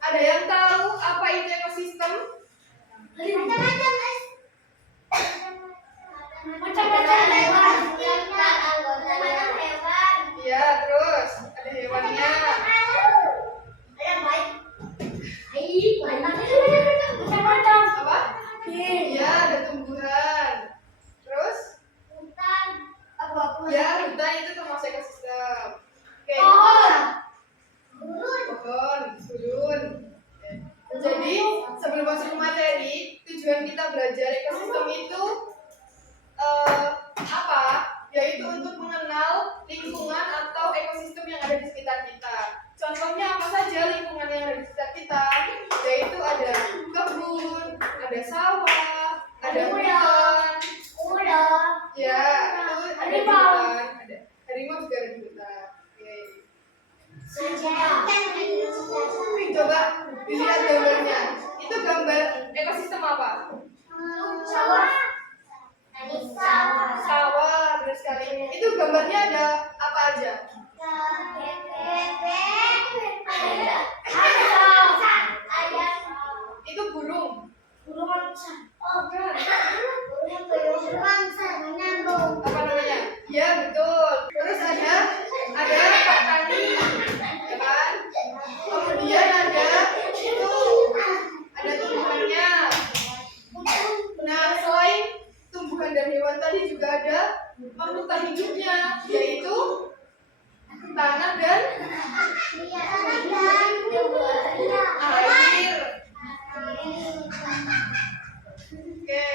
Ada yang tahu apa itu ekosistem? Macam-macam hewan. Ya, terus ada hewannya. Macam-macam. Apa? Iya, ada tumbuhan. Terus? Ya, hutan itu termasuk ekosistem. Oke. Pohon, gurun. Jadi, sebelum masuk ke materi, tujuan kita belajar ekosistem itu apa? Yaitu untuk mengenal lingkungan atau ekosistem yang ada di sekitar kita. Contohnya apa saja lingkungan yang ada di sekitar kita? Yaitu ada kebun, ada sawah, ada hutan. Ya, itu ada di hutan. Ada harimau juga ada di hutan. Oke. Coba dilihat gambarnya. Itu gambar ekosistem apa? Sawah, benar sekali. Itu gambarnya ada apa aja? Itu burung. Bukan. Apa namanya? Ya, betul. Terus ada petani, ya kan? Kemudian ada tumbuhannya. Nah, selain tumbuhan dan hewan tadi juga ada makhluk tak hidupnya, yaitu tanah dan air. Oke,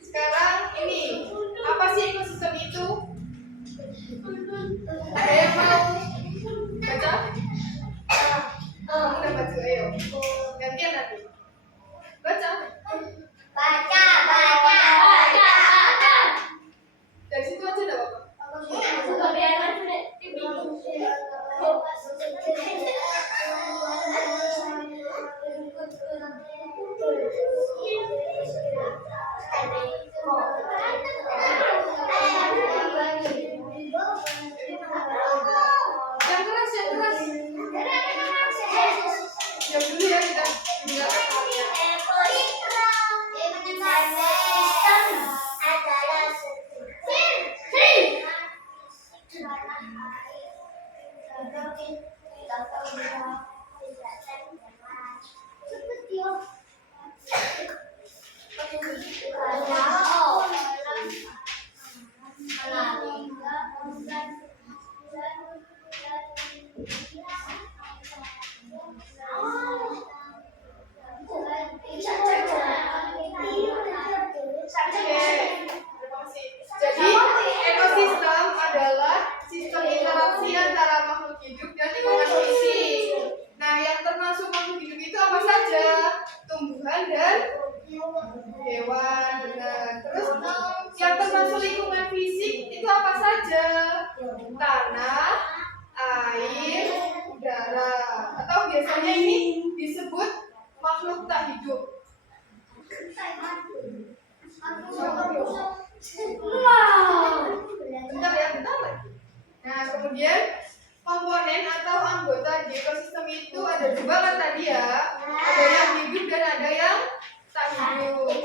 sekarang ini apa sih ekosistem itu? Ada yang mau baca? Kamu udah baca, ayo. Gantian nanti. Baca. Dari situ aja enggak apa-apa. Yang keras. Yang dulu ya kita dengarkan soalnya. Jadi ekosistem adalah sistem interaksi antara makhluk hidup dan lingkungan fisik. Nah, yang termasuk makhluk hidup itu apa saja? Tumbuhan dan hewan. Benar. Terus yang termasuk lingkungan fisik itu apa saja? Tanah, air, udara. Atau biasanya ini disebut makhluk tak hidup. Bentar lagi. Nah, kemudian komponen atau anggota di ekosistem itu ada dua kan tadi ya. Ada yang hidup dan ada yang tak hidup.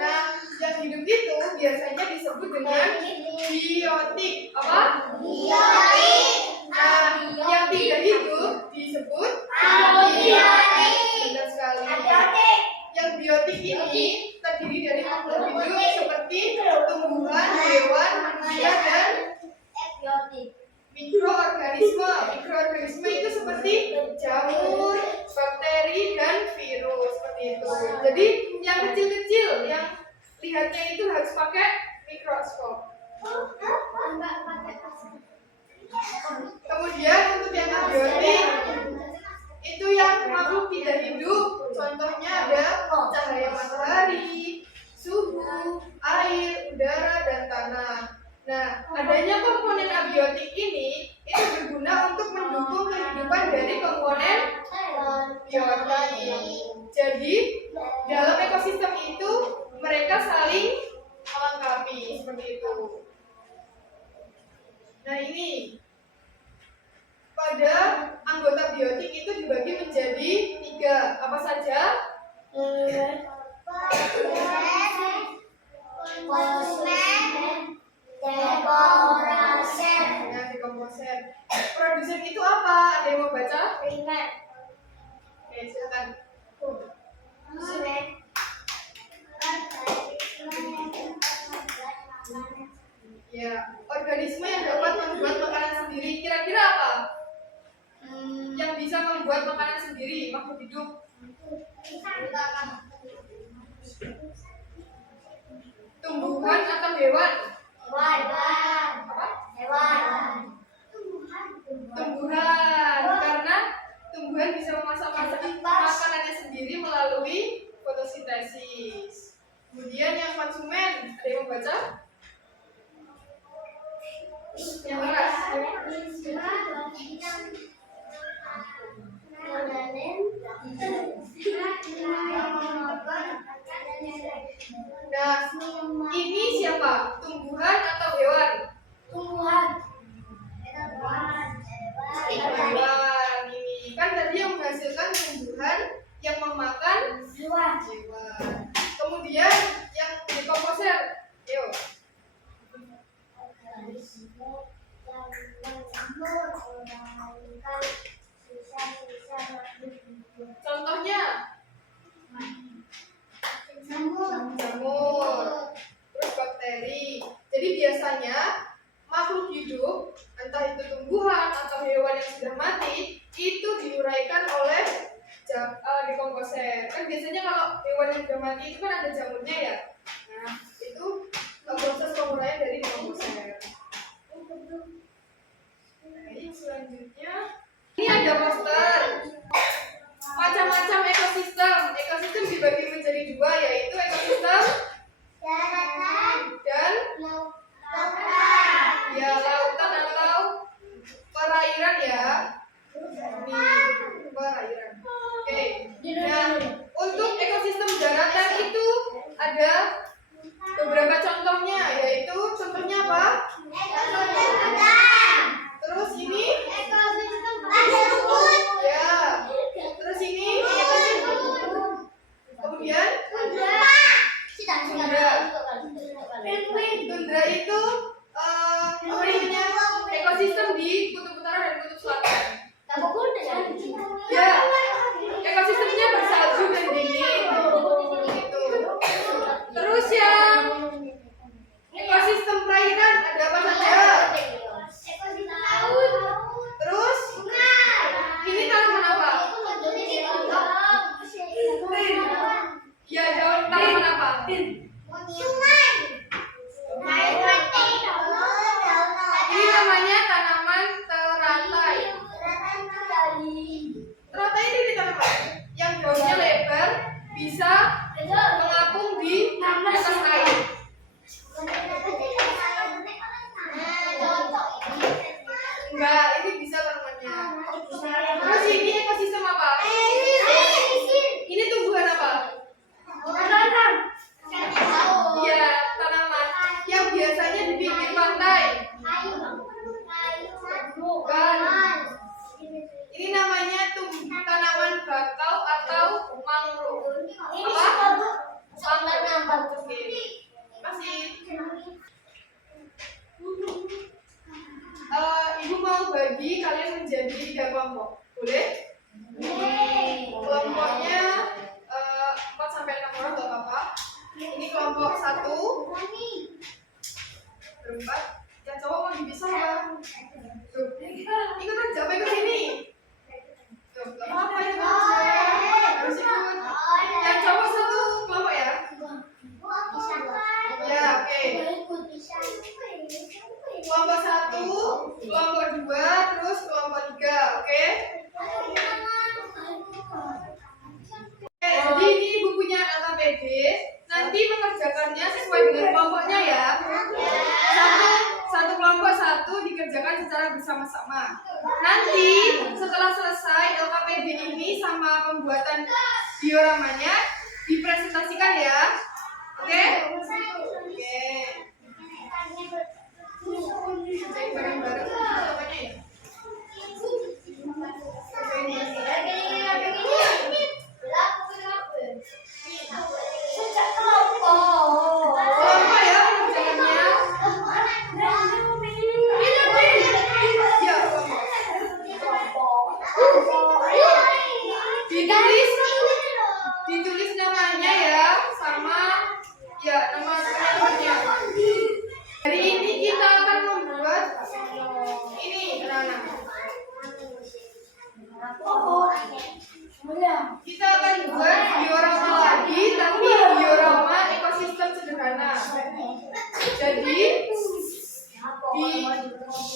Nah, yang hidup itu biasanya disebut dengan biotik. Apa? Biotik. Nah, yang tidak hidup disebut abiotik. Benar sekali. Yang biotik ini terdiri dari makhluk hidup seperti tumbuhan, hewan, manusia, dan Jadi yang kecil-kecil, yang lihatnya itu harus pakai mikroskop. Kemudian untuk yang abiotik itu yang makhluk tidak hidup, contohnya ada cahaya matahari, suhu, air, udara, dan tanah. Nah, adanya komponen abiotik ini itu berguna untuk mendukung kehidupan dari komponen biotik. Jadi, dalam ekosistem itu mereka saling melengkapi seperti itu. Nah, ini pada anggota biotik itu dibagi menjadi 3. Apa saja? Dekomposer. Produsen itu apa? Ada yang mau baca? Oke, silakan. Ya, organisme yang dapat membuat makanan sendiri. Kira-kira apa? Yang bisa membuat makanan sendiri, makhluk hidup. Tumbuhan atau hewan? Apa? Tumbuhan. Karena tumbuhan bisa memasak makanannya sendiri melalui fotosintesis. Kemudian yang konsumen, ada yang mau baca? Yang keras. Nah, ini siapa? Tumbuhan atau hewan? Hewan ini kan tadi yang menghasilkan tumbuhan yang memakan hewan. Kemudian yang dekomposer, yuk. Contohnya jamur, terus bakteri. Jadi biasanya makhluk hidup, entah itu tumbuhan atau hewan yang sudah mati, itu diuraikan oleh dekomposer. Kan biasanya kalau hewan yang sudah mati itu kan ada jamurnya ya. Nah, itu proses penguraian dari dekomposer. Baik, selanjutnya ini ada poster macam-macam ekosistem. Ekosistem dibagi menjadi 2, yaitu ekosistem dan ya lautan atau perairan ya. Ini perairan. Oke. Nah, untuk ekosistem daratan itu ada beberapa contohnya, yaitu contohnya apa? Terus ini ya. Terus ini kemudian tundra itu namanya ekosistem di kutub utara dan kutub selatan. Ya, ekosistemnya bersalju dan dingin. Gitu. Terus yang ekosistem perairan ada apa saja? Terus ini tanaman apa? Ya, jawab tanaman apa? Ini namanya tanaman teratai. Teratai ini tanaman yang daunnya lebar, bisa mengapung di atas air. Enggak, ini bisa tanamannya. Terus ini ekosistem apa? Ini tumbuhan apa? Iya, tanaman yang biasanya di pinggir pantai. Bukan. Ini namanya tanaman bakau atau mangrove. Apa? Mangrove. Oke. Masih. Ibu mau bagi kalian menjadi 3 kelompok. Boleh? Kelompoknya 4 sampai 6 orang enggak apa-apa. Ini kelompok 1 berempat. Yang cowok mau dipisah ya? Tuh. Ikut aja, apa ikut sini? Tuh, enggak apa-apa ya. Harus ikut. Yang cowok 1 bersama-sama. Nanti setelah selesai LKPD ini sama pembuatan dioramanya dipresentasikan ya. Oke? Oke. Kerjain bareng-bareng jawabannya ya. Apa ya kerjaannya? Ya, ditulis namanya ya sama ya nama temannya. Hari ini kita akan membuat ini anak-anak. Kita akan buat diorama lagi, tapi diorama ekosistem sederhana. Jadi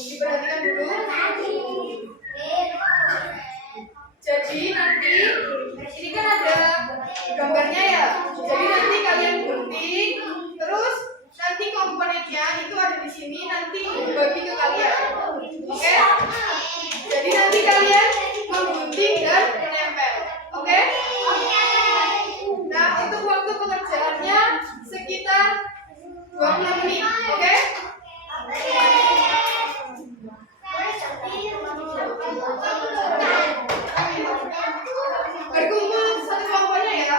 diperhatikan dulu. Jadi nanti ini kan ada gambarnya ya. Jadi nanti kalian gunting, terus nanti komponennya itu ada di sini, nanti dibagi ke kalian. Oke? Jadi nanti kalian menggunting dan menempel. Oke? Nah, untuk waktu pengerjaannya sekitar 20 menit. Oke? Berkumpul satu kelompoknya ya.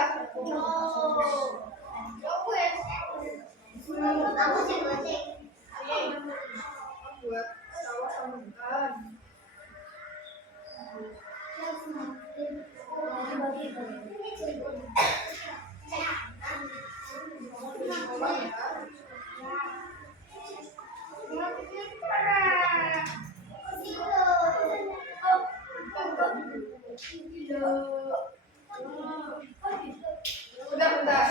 Buat sawah sama hutan. Bentar.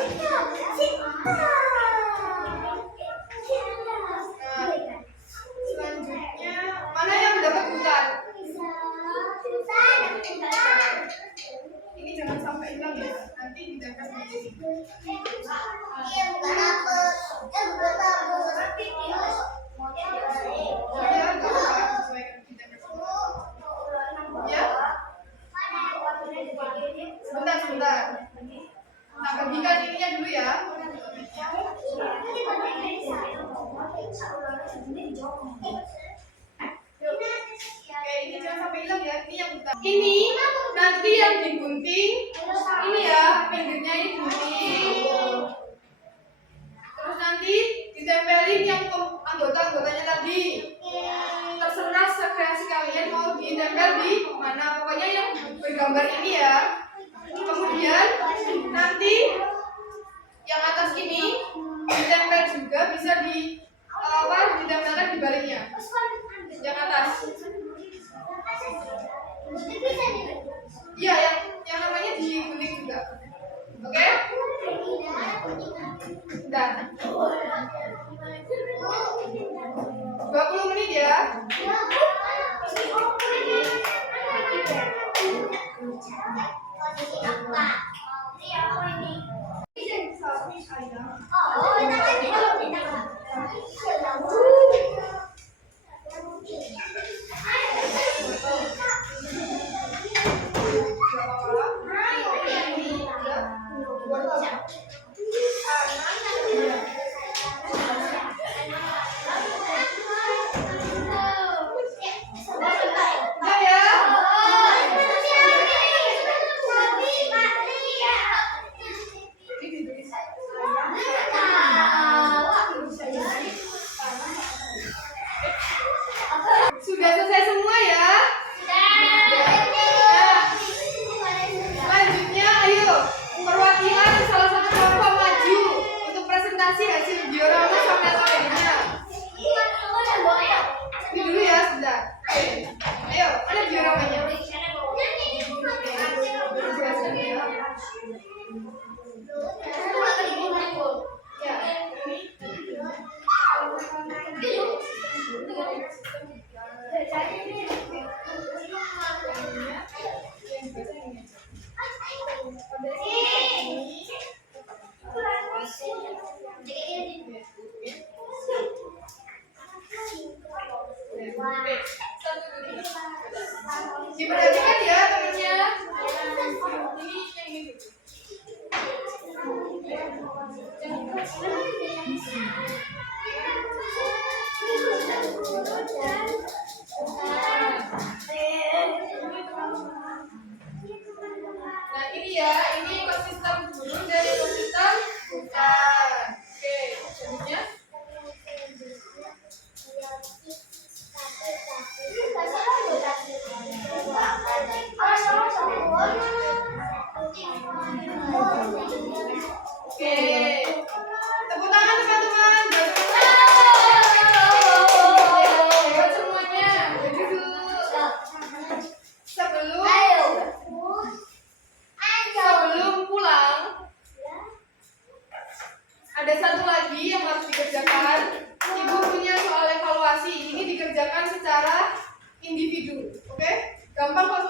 Selanjutnya mana yang dapat hutan? Ini jangan sampai hilang ya. Nanti ditempel di sini. Ya, nggak apa-apa, sesuaikan ditempel semua. Ya. Sebentar. Nah, bagikan ininya dulu ya. Oke, ini jangan sampai hilang ya. Ini yang utama. Ini nanti yang digunting. Ini ya, pinggirnya ini gunting. Terus nanti ditempelin yang anggota-anggotanya tadi. Terserah sekreasi kalian mau ditempel di mana. Pokoknya yang bergambar ini ya. Kemudian nanti yang atas ini ditempel juga, bisa ditempelkan di baliknya. Yang atas. Iya, yang namanya digunting juga. Oke? Dan 20 menit ya. Diperhatikan ya temennya. Ini yang ini. Nah ini ya, ini ekosistem guru dan ekosistem hutan. Oke, selanjutnya. Oke, tepuk tangan teman-teman. Buat semuanya. Sebelum pulang, ada satu lagi yang harus dikerjakan. Ibu punya soal evaluasi. Ini dikerjakan secara individu, oke? Gampang kok